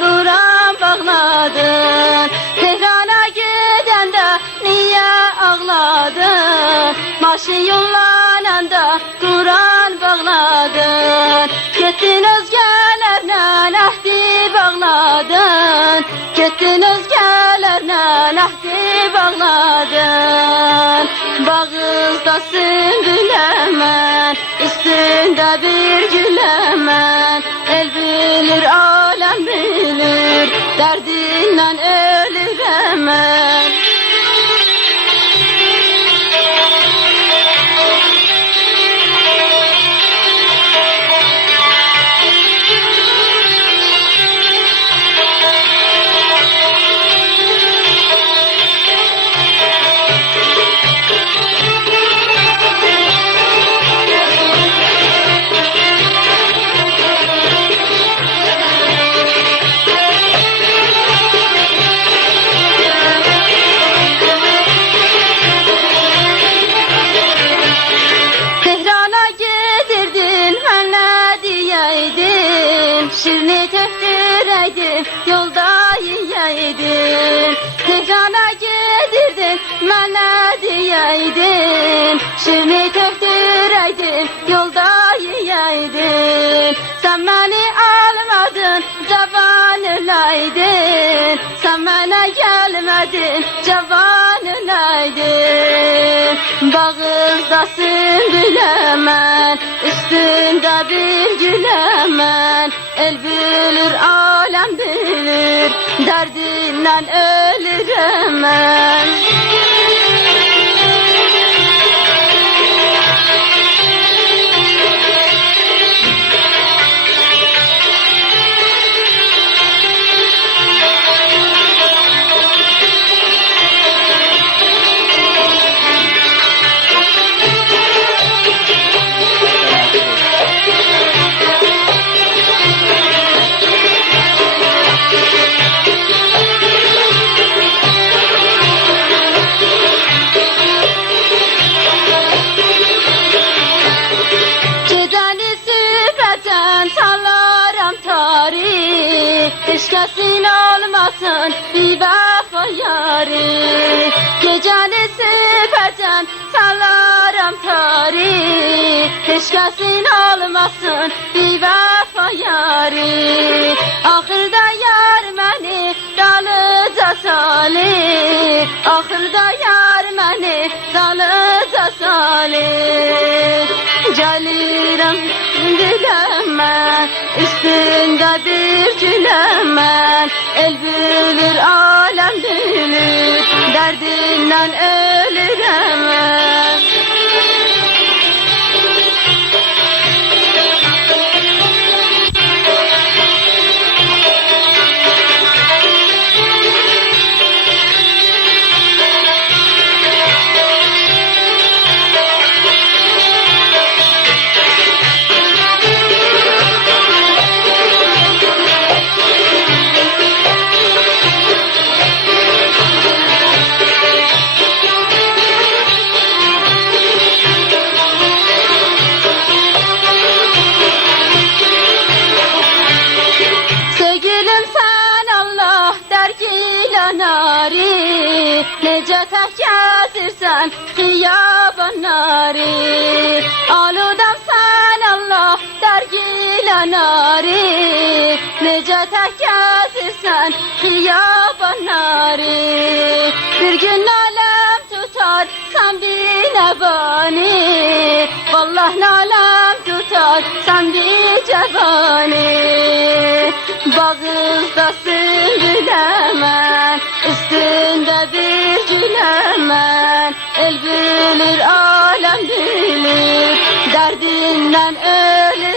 Kur'an bağladın? Tehrana gidende niye ağladın? Marşı yollananda Kur'an bağladın. Gittin özgelerle ahdi bağladın. Gittin özgelerle ahdi bağladın. Bağızda sümbül hemen, üstünde bir gül hemen. El bilir, alem bilir, derdinden ölür hemen. Şirini töktüreydim, yolda yiyeydin. Tehrana gidirdin, mənə diyeydin. Şirini töktüreydim, yolda yiyeydin. Sen beni almadın, cavan öleydin. Sen mənə gelmedin, cavan öleydin. Bağızda sümbül hemen, üstünde bir gül hemen. El bilir, alem bilir, derdinden ölür hemen. Hiç kesin olmasın bir vefa yari. Geceni süperden salarım tarih. Hiç kesin olmasın bir vefa yari. Ahırda yar beni dalıca salih. Ahırda yar beni dalıca salih. Gelirim dilemem, üstünde bir gül hemen. El bilir, alem bilir, derdinden ölür hemen. Nece tehkazirsen hiyabanları. Aludam sen Allah dergilanları. Nece tehkazirsen hiyabanları. Bir gün alem tutar sen bir nebani. Vallahi alem tutar sen bir cevani. Bağızda sümbül hemen, üstünde bir gül hemen. El bilir, alem bilir, derdinden ölür.